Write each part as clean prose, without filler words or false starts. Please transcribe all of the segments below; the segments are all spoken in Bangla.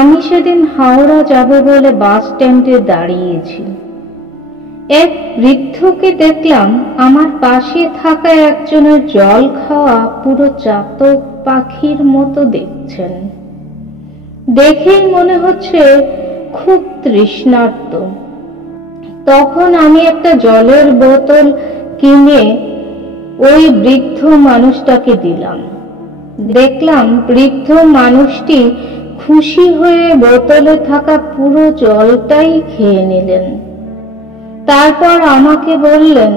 আমি সেদিন হাওড়া যাব বলে বাস স্ট্যান্ডে দাঁড়িয়েছি। এক বৃদ্ধকে দেখলাম আমার পাশে থাকা একজনের জল খাওয়া পুরো চাতক পাখির মতো দেখছেন। দেখেই মনে হচ্ছে খুব তৃষ্ণার্ত। তখন আমি একটা জলের বোতল কিনে ওই বৃদ্ধ মানুষটাকে দিলাম। দেখলাম বৃদ্ধ মানুষটি খুশি হয়ে বোতলে থাকা পুরো জলটাই খেয়ে নিলেন। তারপর আমাকে বললেন,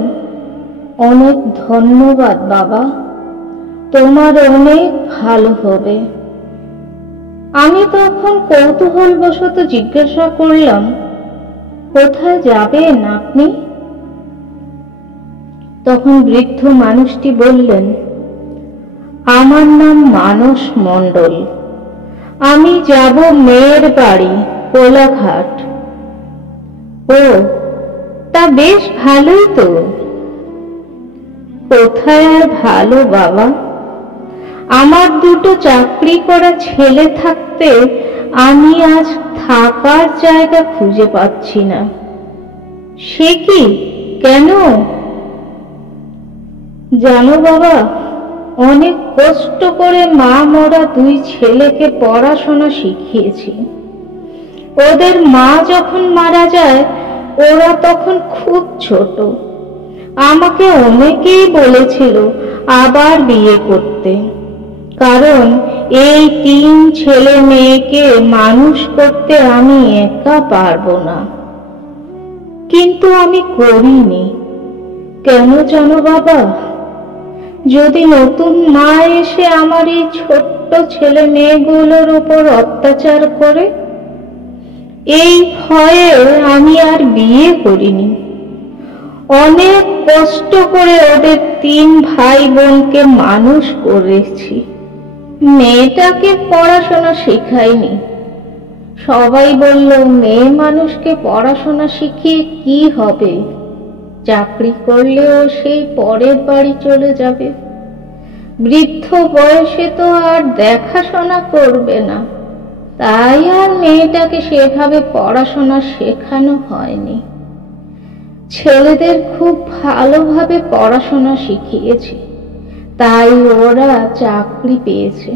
অনেক ধন্যবাদ বাবা, তোমার অনেক ভালো হবে। আমি তখন কৌতূহলবশত জিজ্ঞাসা করলাম, কোথায় যাবেন আপনি? তখন বৃদ্ধ মানুষটি বললেন, আমার নাম মানস মণ্ডল, আমি যাব মেয়ের বাড়ি কোলাঘাট। ও, তা বেশ ভালোই তো। কোথায় আর ভালো বাবা, আমার দুটো চাকরি করা ছেলে থাকতে আমি আজ থাকার জায়গা খুঁজে পাচ্ছি না। সে কি, কেন? জানো বাবা, অনেক কষ্ট করে মা মরা দুই ছেলেকে পড়াশোনা শিখিয়েছি। ওদের মা যখন মারা যায় ওরা তখন খুব ছোট। আমাকে অনেকেই বলেছিল আবার বিয়ে করতে, কারণ এই 3 ছেলে মেয়েকে মানুষ করতে আমি একা পারবো না। কিন্তু আমি করিনি। কেন জানো বাবা? যদি নতুন মা এসে আমার এই ছোট্ট ছেলে মেয়েগুলোর উপর অত্যাচার করে, এই ভয়ে আমি আর বিয়ে করিনি। অনেক কষ্ট করে ওদের 3 ভাই বোনকে মানুষ করেছি। মেয়েটাকে পড়াশোনা শেখাইনি। সবাই বলল, মেয়ে মানুষকে পড়াশোনা শিখিয়ে কি হবে? চাকরি করলেও সেই পরের বাড়ি চলে যাবে। বৃদ্ধ বয়সে তো আর দেখাশোনা করবে না। তাই আর মেয়েটাকে সেভাবে পড়াশোনা শেখানো হয়নি। ছেলেদের খুব ভালোভাবে পড়াশোনা শিখিয়েছি, তাই ওরা চাকরি পেয়েছে।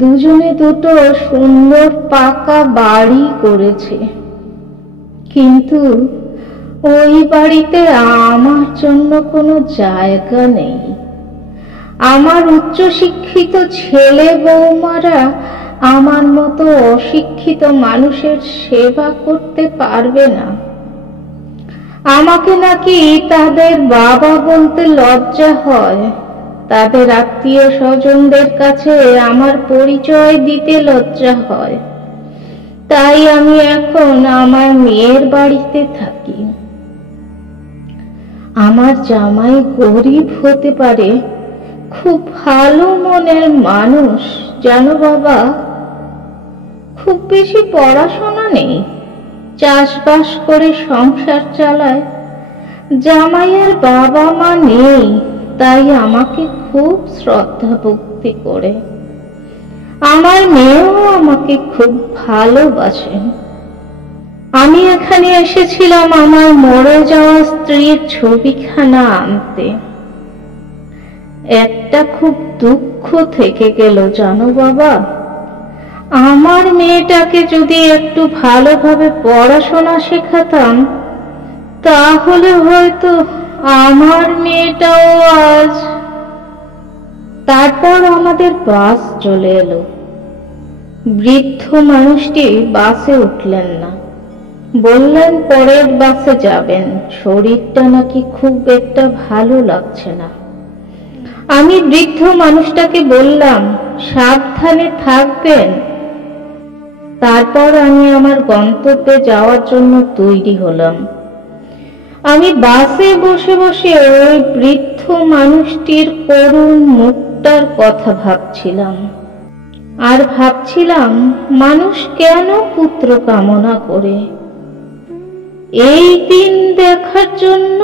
দুজনে দুটো সুন্দর পাকা বাড়ি করেছে। কিন্তু ওই বাড়িতে আমার জন্য কোনো জায়গা নেই। আমার উচ্চশিক্ষিত ছেলে বৌমারা আমার মতো অশিক্ষিত মানুষের সেবা করতে পারবে না। আমাকে নাকি তাদের বাবা বলতে লজ্জা হয়। তাদের আত্মীয় স্বজনদের কাছে আমার পরিচয় দিতে লজ্জা হয়। তাই আমি এখন আমার মেয়ের বাড়িতে থাকি। আমার জামাই গরিব হতে পারে, খুব ভালো মনের মানুষ জানো বাবা। খুব বেশি পড়াশোনা নেই, চাষবাস করে সংসার চালায়। জামাইয়ের বাবা মা নেই, তাই আমাকে খুব শ্রদ্ধা ভক্তি করে। আমার মেয়েও আমাকে খুব ভালোবাসেন। আমি এখানে এসেছিলাম আমার মরে যাওয়া স্ত্রীর ছবিখানা আনতে। একটা খুব দুঃখ থেকে গেল জানো বাবা। আমার মেয়েটাকে যদি একটু ভালোভাবে পড়াশোনা শেখাতাম, তাহলে হয়তো আমার মেয়েটাও আজ। তারপর আমাদের বাস চলে এলো। বৃদ্ধ মানুষটি বাসে উঠলেন না, বললেন পরের বাসে যাবেন, শরীরটা নাকি খুব একটা ভালো লাগছে না। আমি বৃদ্ধ মানুষটাকে বললাম, সাবধানে থাকবেন। তারপর আমি আমার গন্তব্যে যাওয়ার জন্য তৈরি হলাম। আমি বাসে বসে বসে ওই বৃদ্ধ মানুষটির করুণ মুখটার কথা ভাবছিলাম। আর ভাবছিলাম, মানুষ কেন পুত্র কামনা করে? এই দিন দেখার জন্য